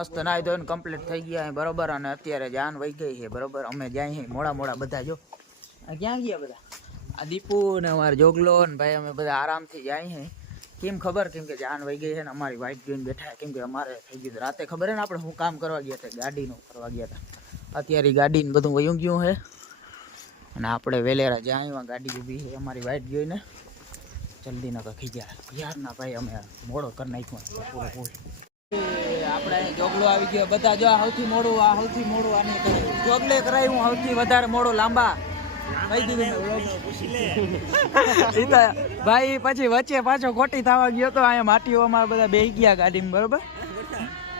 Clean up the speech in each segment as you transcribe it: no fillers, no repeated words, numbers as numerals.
મસ્ત નાઈ ધોઈને કમ્પ્લીટ થઈ ગયા બરોબર અને અત્યારે જાન વહી ગઈ છે બરોબર અમે જાય મોડા મોડા બધા જો ક્યાં ગયા બધા આ દીપુ ને અમારે જોગલો ને ભાઈ અમે બધા આરામથી જાય છે કેમ ખબર કેમ કે જાન વહી ગઈ છે ને અમારી વાઈફ જોઈને બેઠા કેમ કે અમારે થઈ ગયું રાતે ખબર હે ને આપણે હું કામ કરવા ગયા હતા ગાડીનું કરવા ગયા હતા અત્યારે ગાડીને બધું વયું ગયું છે અને આપણે વેલેરા જાય ગાડી ઊભી છે અમારી વાઈફ જોઈને જલ્દી ના કખી જાય યાર ના ભાઈ અમે મોડો કરી નાખ્યો પૂરો પૂરો આપણે જોગલો આવી ગયો બધા જો સૌથી મોડું આને જોગલે કરાવ્યું સૌથી વધારે મોડું લાંબા ભાઈ પછી વચ્ચે પાછો ખોટી થવા ગયો તો અહીંયા માટીઓ અમારે બધા બેસી ગયા ગાડીમાં બરોબર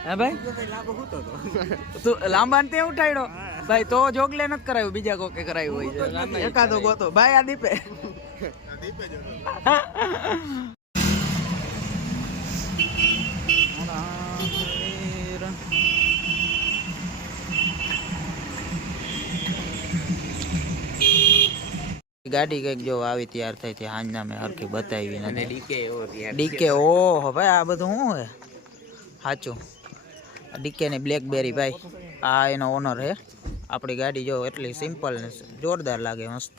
હે ભાઈ તું લાંબા ને તે ઉઠાડ્યો ભાઈ તો જોગલે નથી કરાવ્યું બીજા કોકે કરાવ્યું હોય છે એકાદો ગોતો ભાઈ આ દીપે ગાડી કઈક જો આવી તૈયાર થઈ હતી હાંજના મેં હરખી બતાવી નથી ડીકે ઓહો ભાઈ આ બધું શું હે સાચું ડીકે ને બ્લેકબેરી ભાઈ આ એનો ઓનર હે આપણી ગાડી જો એટલી સિમ્પલ ને જોરદાર લાગે મસ્ત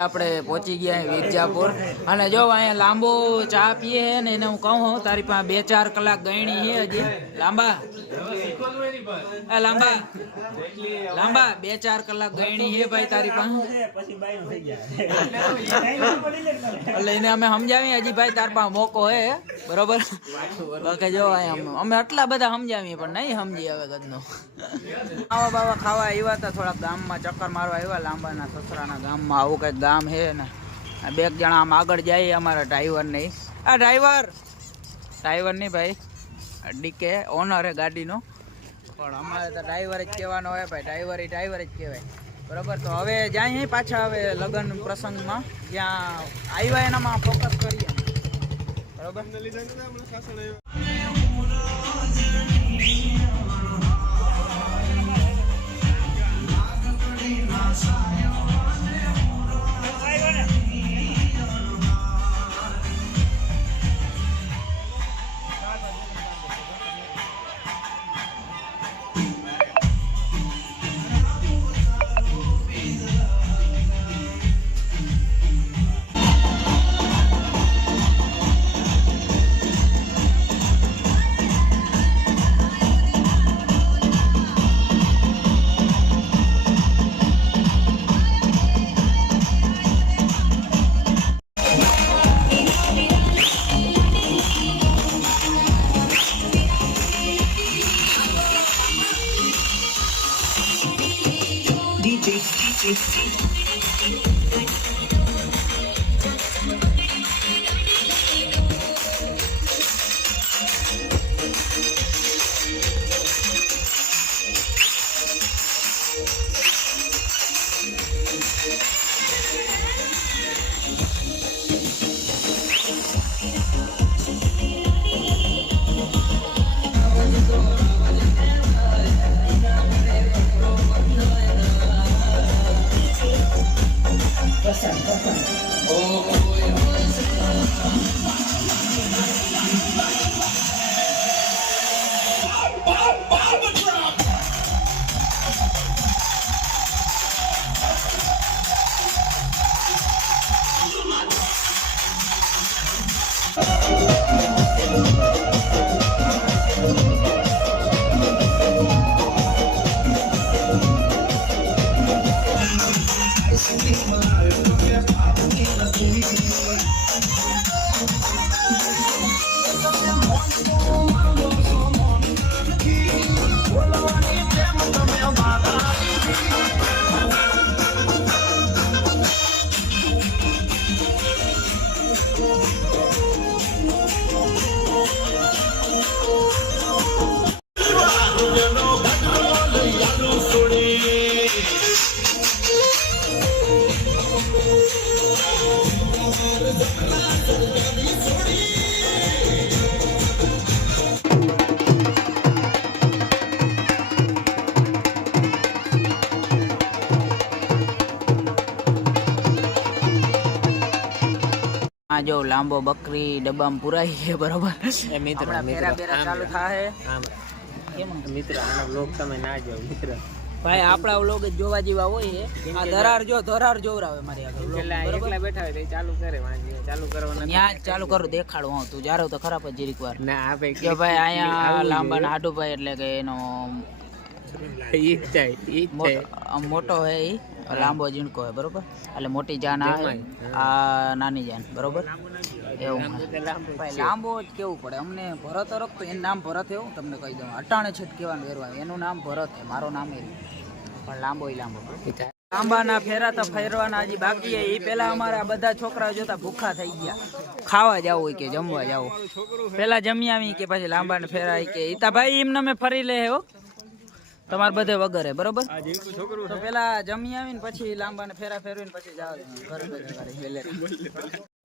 આપણે પહોંચી ગયા વિરજાપુર અને જો અહીંયા લાંબો ચા પીએ હે ને એને હું કહું તારી પાસે 2-4 કલાક ગયણી છે હજી લાંબા લાંબા 2-4 કલાક ગયણી છે ભાઈ તારી પાસે એટલે એને અમે સમજાવીએ હજી ભાઈ તાર પાસે મોકો હે બરોબર બાકી જો અહીંયા અમે આટલા બધા સમજાવીએ પણ નહીં સમજી હવે કદનો આવા બાવા ખાવા આવ્યા હતા થોડા ગામમાં ચક્કર મારવા આવ્યા લાંબાના સસરાના ગામમાં આવું કંઈક ગામ હે ને બે જણા આમ આગળ જાય અમારા ડ્રાઈવર નહીં આ ડ્રાઈવર નહીં ભાઈ ડીકે ઓનર હે ગાડીનો પણ અમારે તો ડ્રાઈવર જ કહેવાનો હોય ભાઈ ડ્રાઈવર જ કહેવાય બરોબર તો હવે જાય પાછા હવે લગ્ન પ્રસંગમાં જ્યાં આવ્યા એનામાં ફોકસ કરીએ બરોબર આ જો લાંબો બકરી ડબ્બામાં પુરાઈ છે બરોબર. એ મિત્ર ફેરા બેરા ચાલુ થાય. કેમ મિત્ર આનો વ્લોગ તમે ના જોવો મિત્ર. ભાઈ આપણા વ્લોગ જ જોવા જેવા હોય. આ ધરાર જોવરાવે મારી આગળ. પેલા એકલા બેઠા હોય તો ચાલુ કરે વાંચી ચાલુ કરવાના. ત્યાં ચાલુ કરું દેખાડું હું તું જારો તો ખરાબ જ જીરીક વાર. ના આ ભાઈ કે ભાઈ અહીંયા લાંબા ના આડુભાઈ એટલે કે એનો મોટો હે ઈ લાંબો ઝીણકો હે બરોબર. એટલે મોટી જાન આ નાની જાન બરોબર એવું. ભાઈ લાંબો જ કેવું પડે અમને. ભરત અરખ તો એનું નામ ભરત એવું તમને કહી દઉં. અટાણે છે કહેવાનું વેરવા એનું નામ ભરત છે મારું નામ એ પણ લાંબો લાંબાના ફેરા તો ફેરવાના હજી બાકી છે. એ પેલા અમારા બધા છોકરાઓ જોતા ભૂખા થઈ ગયા. ખાવા જવું હોય કે જમવા જવું પેલા જમી આવી કે પછી લાંબાને ફેરાય કે ઈતા ભાઈ એમને અમે ફરી લે હો તમારે બધે વગર હે બરોબર. તો પેલા જમી આવીને પછી લાંબાને ફેરા ફેરવીને પછી જાવ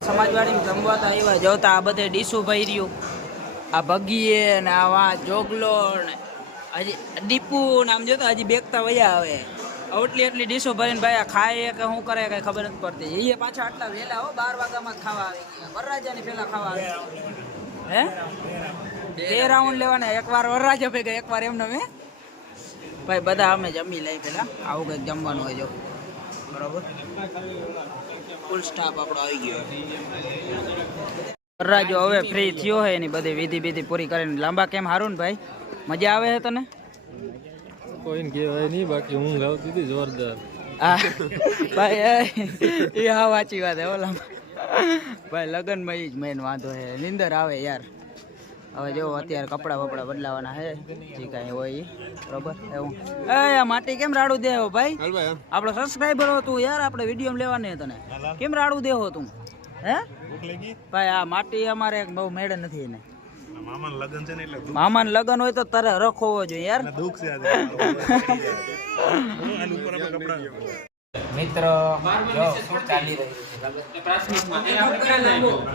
સમાજવાડીમાં જમવા તો આવ્યા જોતા આ બધે ડીશું ભરી રહ્યું. આ ભગીએ ને આ જોગલો ને હજી ડીપુ ને આમ જોતા હજી બેગતા વયા આવે. એટલી ડીશો ભરીને ભાઈ ખાય કે શું કરે કઈ ખબર નથી પડતી. એ પાછા આટલા વહેલા હો 12 વાગ્યામાં જ ખાવા આવી ગયા. વરરાજાની પેલા ખાવા આવી હે 2 રાઉન્ડ લેવાના. એકવાર વરરાજા ભેગા એકવાર એમને મેં ભાઈ બધા અમે જમી લઈ પેલા. આવું કંઈક જમવાનું હોય જો બરોબર. ફૂલ સ્ટાફ આપણો આવી ગયો. વરરાજો હવે ફ્રી થયો હે એની બધી વિધિ પૂરી કરીને. લાંબા કેમ હારું ને ભાઈ મજા આવે છે તને? કોઈને કહેવાય નહીં બાકી ઊંઘ આવતી હતી જોરદાર. ભાઈ એ હા સાચી વાત હે ઓલા ભાઈ લગનમાં એ જ મેન વાંધો છે. નીંદર આવે યાર. હવે જો અત્યારે કપડાં બપડા બદલાવાના છે જે કાંઈ હોય બરોબર એવું. એ માટી કેમ રાડું દેવો ભાઈ? આપણો સબસ્ક્રાઈબર હતું યાર આપણે વિડીયો લેવાની તને કેમ રાડું દેવો તું હે ભાઈ? આ માટી અમારે બહુ મેળ નથી એને. મામાન લગન હોય તો તારે રખ હોવો જોઈએ યાર. મિત્ર જો શું ચાલી રહ્યું?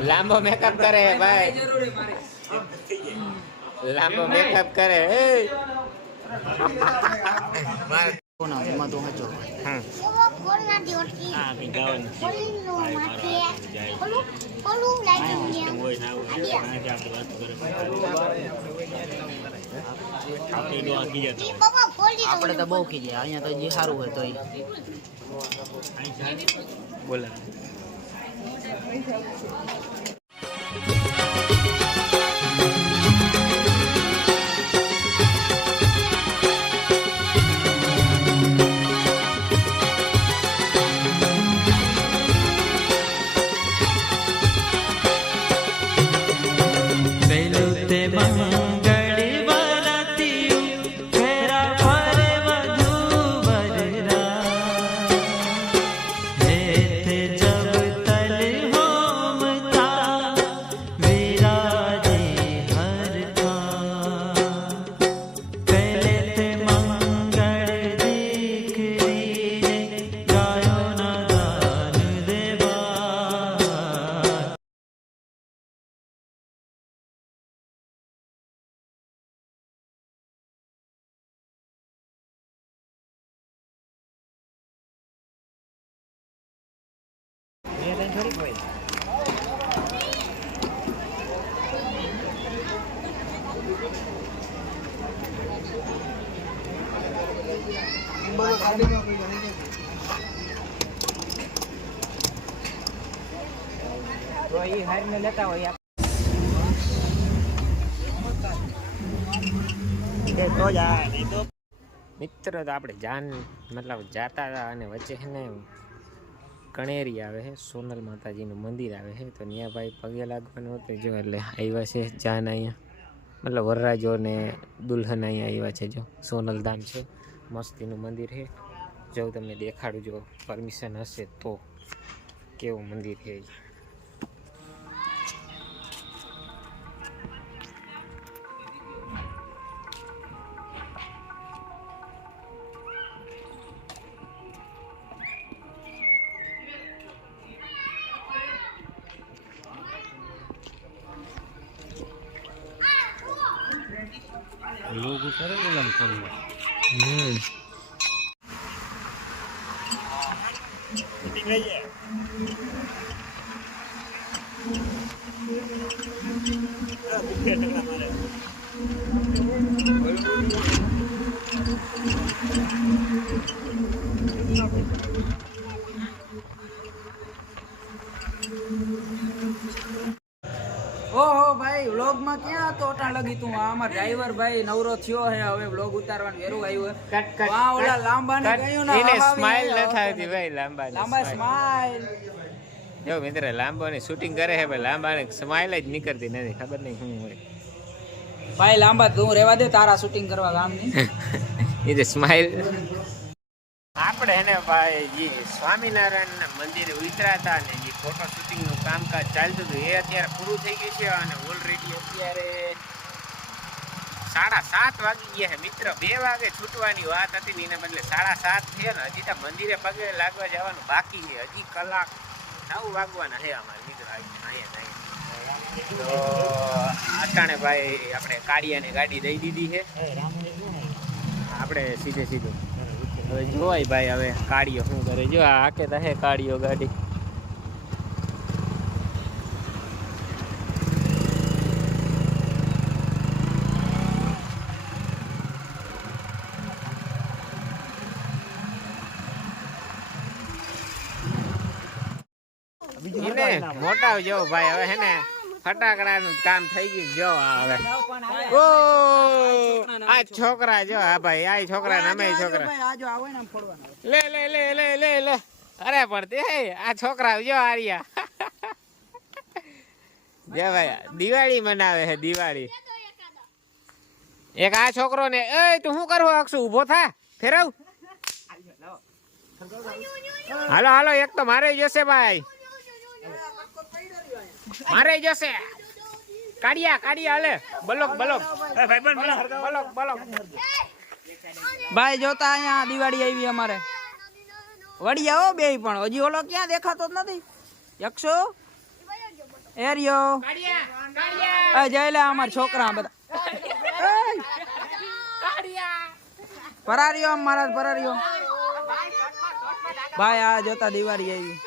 લાંબો મેકઅપ કરે ભાઈ. લાંબો મેકઅપ કરે એમાં તો હજો આપણે તો બહુ ખીજે અહીંયા તો જે સારું હોય તો બોલે. લેતા હોય મિત્ર તો આપણે જાન મતલબ જાતા હતા અને વચ્ચે છે ને કણેરી આવે છે સોનલ માતાજીનું મંદિર આવે છે તો ત્યાં ભાઈ પગે લાગવાનું હતું જો એટલે આવ્યા છે જાન અહીંયા મતલબ વરરાજો ને દુલ્હન અહીંયા આવ્યા છે. જો સોનલ ધામ છે મસ્તીનું મંદિર છે. જો તમને દેખાડું જો પરમિશન હશે તો કેવું મંદિર છે. लोग करे ઓહો ભાઈ વ્લોગ માં ક્યાં હતો અટાણ લગી તું? આ અમાર ડ્રાઈવર ભાઈ નવરો થયો હે, હવે વ્લોગ ઉતારવાનું વેરું આવ્યું હે. વાહ, ઓલા લાંબા ને ગયું ને એને હવાવી સ્માઈલ આવ્યો. ન થાતી ભાઈ લાંબા સ્માઈલ. જો મિત્ર લાંબો ની શૂટિંગ કરે છે ભાઈ, લાંબા ને સ્માઈલ જ નીકળતી નથી, ખબર નહીં શું હોય. ભાઈ લાંબા તું રેવા દે, તારા શૂટિંગ કરવા કામ નહીં. એ જે સ્માઈલ આપણે એને ભાઈ જે સ્વામિનારાયણ મંદિરે ઉતર્યા હતા ને જે ફોટો શૂટિંગ નું કામકાજ ચાલતું હતું એ અત્યારે પૂરું થઈ ગયું છે અને ઓલરેડી અત્યારે 7:30 વાગી ગયા છે મિત્ર. 2 વાગે છૂટવાની વાત હતી ને એને બદલે 7:30 થયા ને હજી તો મંદિરે પગે લાગવા જવાનું બાકી છે. હજી કલાક 9 વાગવાના છે અમારે મિત્ર. તો અટાણે ભાઈ આપણે કાળિયાની ગાડી દઈ દીધી છે, આપણે સીધું હવે જોવાય ભાઈ હવે કાળિયો શું કરે. જો આ આકે તો હે કાળિયો ગાડી. એને મોટા જો ભાઈ હવે હે ને ફટાકડાનું કામ થઈ ગયું. જો હવે ઓ આ છોકરા જો, હા ભાઈ આ છોકરા ને અમે છોકરા લે લે લે લે લે લે. અરે પણ તે આ છોકરા જો આર્યા જે ભાઈ દિવાળી મનાવે છે દિવાળી. એક આ છોકરો ને એ તું શું કરવો અક્ષુ ઉભો થા ફેરવ. હાલો હાલો એક તો મારે જશે ભાઈ, મારે જશે. કાઢિયા હાલે બલોક ભાઈ જોતા અહીંયા દિવાળી આવી અમારે વળી આવો બે પણ હજી ઓલો ક્યાં દેખાતો જ નથી. યક્ષો એરિયો જય લે અમાર છોકરા બધા પરારીઓ મારા પરારીઓ ભાઈ. આ જોતા દિવાળી આવી.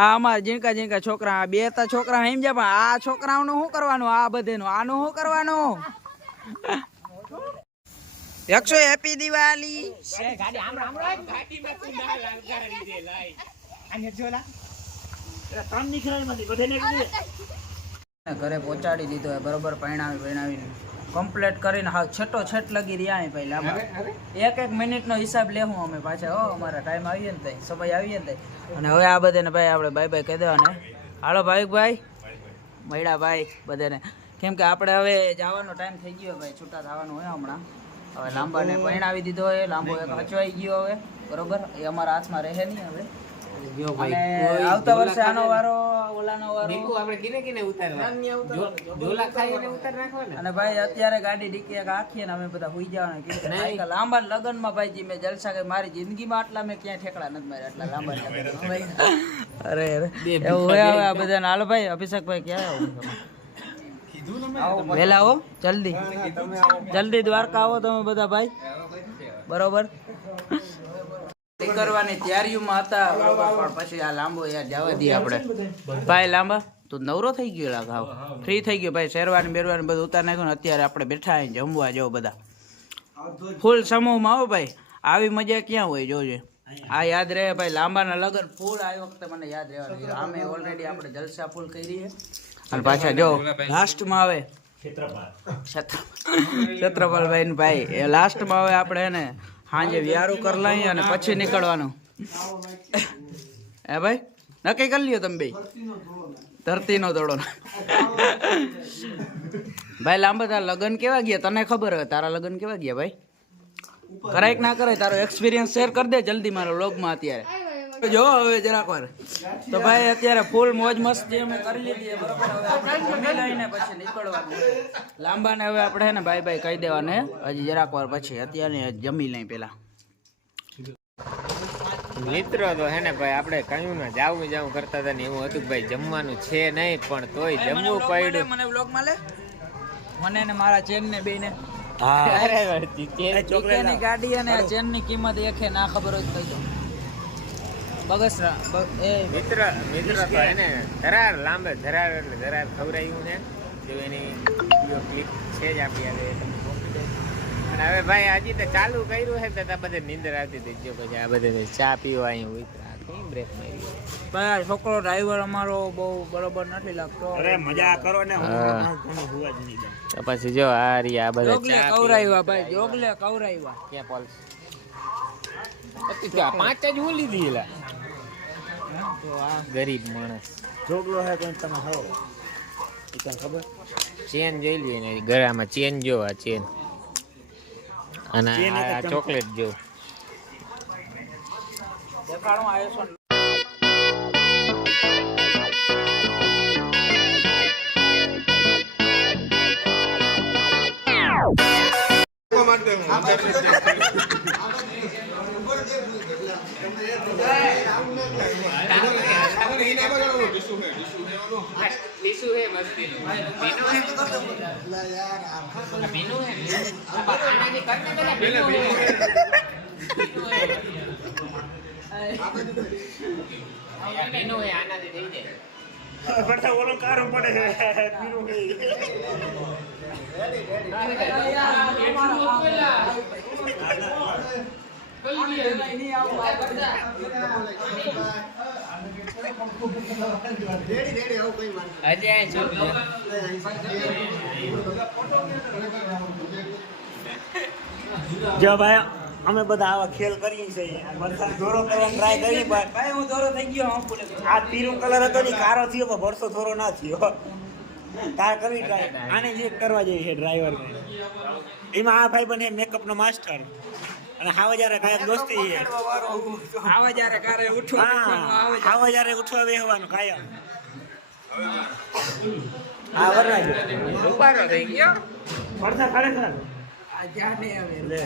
આ અમારા ઝીણકા છોકરા, 2 છોકરા સમજ્યા પણ આ છોકરાઓનું શું કરવાનું? આ બધેનું આનું શું કરવાનું? એકસો હેપી દિવાળી. ઘરે પહોંચાડી દીધો બરોબર, પરણાવીને કમ્પ્લીટ કરીને હાવ છેટો છેટ લગી રહ્યા પહેલા. 1 મિનિટનો હિસાબ લેવું અમે પાછા. હો અમારા ટાઈમ આવીએ ને ત્યાં સમય આવીએ ને ત્યાં. અને હવે આ બધાને ભાઈ આપણે બાય કહી દેવાને. હાલો ભાઈ મળ્યા ભાઈ બધાને, કેમ કે આપણે હવે જવાનો ટાઈમ થઈ ગયો ભાઈ, છૂટા થવાનું હોય હમણાં. હવે લાંબાને પરણાવી દીધો હોય, લાંબો એક હચવાઈ ગયો હવે બરોબર, એ અમારા હાથમાં રહે નહીં હવે. આવતા વર્ષે આનો વારો ઓલાનો વારો અને ભાઈ અત્યારે ગાડી ડીકી આખીએ ને અમે બધા હુઈ જવાના. લાંબા લગન માં ભાઈ મેં જલસા કરી મારી જિંદગીમાં આટલા મેં ક્યાંય ઠેકડા નથી માર્યા આટલા લાંબા લગન. અરે એવું હોય હવે આ બધા. હાલો ભાઈ અભિષેકભાઈ ક્યાં આવો? વહેલા આવો, જલ્દી દ્વારકા આવો તમે બધા ભાઈ બરોબર. કરવાની તૈયારીઓમાં હતા બરોબર, પણ પછી આ લાંબો યાર જવા દઈએ આપણે. ભાઈ લાંબા તું નવરો થઈ ગયો લાગે, હાવ ફ્રી થઈ ગયો ભાઈ. શેરવાની બેરવાની બધું ઉતાર નાખ્યું ને અત્યારે આપણે બેઠા જમવા જાવ બધા ફૂલ સમૂહમાં. આવો ભાઈ, આવી મજા ક્યાં હોય જોજે. આ યાદ રહે ભાઈ, લાંબાના લગન ફૂલ આ વખતે મને યાદ રહેવાનું. આમે ઓલરેડી આપણે જલસા ફૂલ કરી છે અને પાછા જો લાસ્ટમાં આવે છત્રપાલભાઈ ને ભાઈ, એ લાસ્ટમાં આવે આપણે એને સાંજે વ્યારું કરી લઈએ અને પછી નીકળવાનું. હે ભાઈ નક્કી કરી લ્યો તમે બે, ધરતીનો દોડો. ભાઈ લાંબા તારા લગ્ન કેવા ગયા તને ખબર હોય? તારા લગ્ન કેવા ગયા ભાઈ? કરાય કે ના કરાય? તારો એક્સપિરિયન્સ શેર કરી દે જલ્દી મારા વ્લોગમાં. અત્યારે જો હવે જરાક વાર તો ભાઈ અત્યારે ફૂલ મોજ મસ્તી અમે કરી લીધી બરોબર. હવે જમી લઈને પછી નીકળવાનું. લાંબાને હવે આપણે હે ને ભાઈ કહી દેવાને હજી જરાક વાર પછી. અત્યારે જમી લઈ પેલા મિત્રો. તો હે ને ભાઈ આપણે કયું ના જાવું કરતા હતા ને એવું હતું ભાઈ, જમવાનું છે નહીં પણ તોય જમવું પડ્યું. મને વ્લોગમાં લે, મને ને મારા ચેન ને બે ને ગાડી અને ચેન ની કિંમત એકે ના ખબર હોય તો બગસરા એ મિત્ર તો એને ધરાર લાંબે ધરાર એટલે ધરાર ખવડાવ્યું છે જો એની વિડીયો ક્લિપ છે જ આપી આવે તમે મોકલી દો. અને હવે ભાઈ હજી તો ચાલુ કર્યું છે તો બધે નીંદર આવતી હતી જો પછી આ બધે ચા પીવા અહીં ઉતરા કઈ બ્રેક મારી ભાઈ છોકરો ડ્રાઈવર અમારો બહુ બરોબર નથી લાગતો. અરે મજા કરો ને હા. ઘણું હુવા જ નહીં દે. તો પછી જો આ રહી આ બધા જોગલે કવરાવ્યા ભાઈ જોગલે કવરાવ્યા. ક્યાં પોલ્સ પાંચ જ હું લીધી એલા તો આ ગરીબ માણસ જોગલો હે કોઈ તમે હો એ તને ખબર ચેન જોઈ લઈએ ને ગળામાં ચેન જો આ ચેન અને ચેન એક આ ચમચો. ચોકલેટ જો દેખાડો આવ્યો છો. પડતા ઓલો કારો પડે પીરું ગઈ જો ભાઈ અમે બધા આવા ખેલ કરીએ છીએ વરસાદ દોરો કરવાનો ટ્રાય કરી પણ ભાઈ હું દોરો થઈ ગયો હું બોલે આ પીરું કલર હતો ને કારો થયો પણ ભરસો થોરો ના થયો તાર કરવી ટ્રાય આને જે કરવા જોઈએ છે ડ્રાઈવર એમાં આ ભાઈ બને મેકઅપ નો માસ્ટર અને હાવ જ્યારે કાયમ દોસ્તી છે આવે જ્યારે કારે ઉઠવા બેસવાનું આવે હા હાવ જ્યારે ઉઠવા બેહવાનું કાયમ હા વરરાજો ઉપાડો થઈ ગયો વરસાદ ખરેખર આ જ્યાં નહીં આવે લે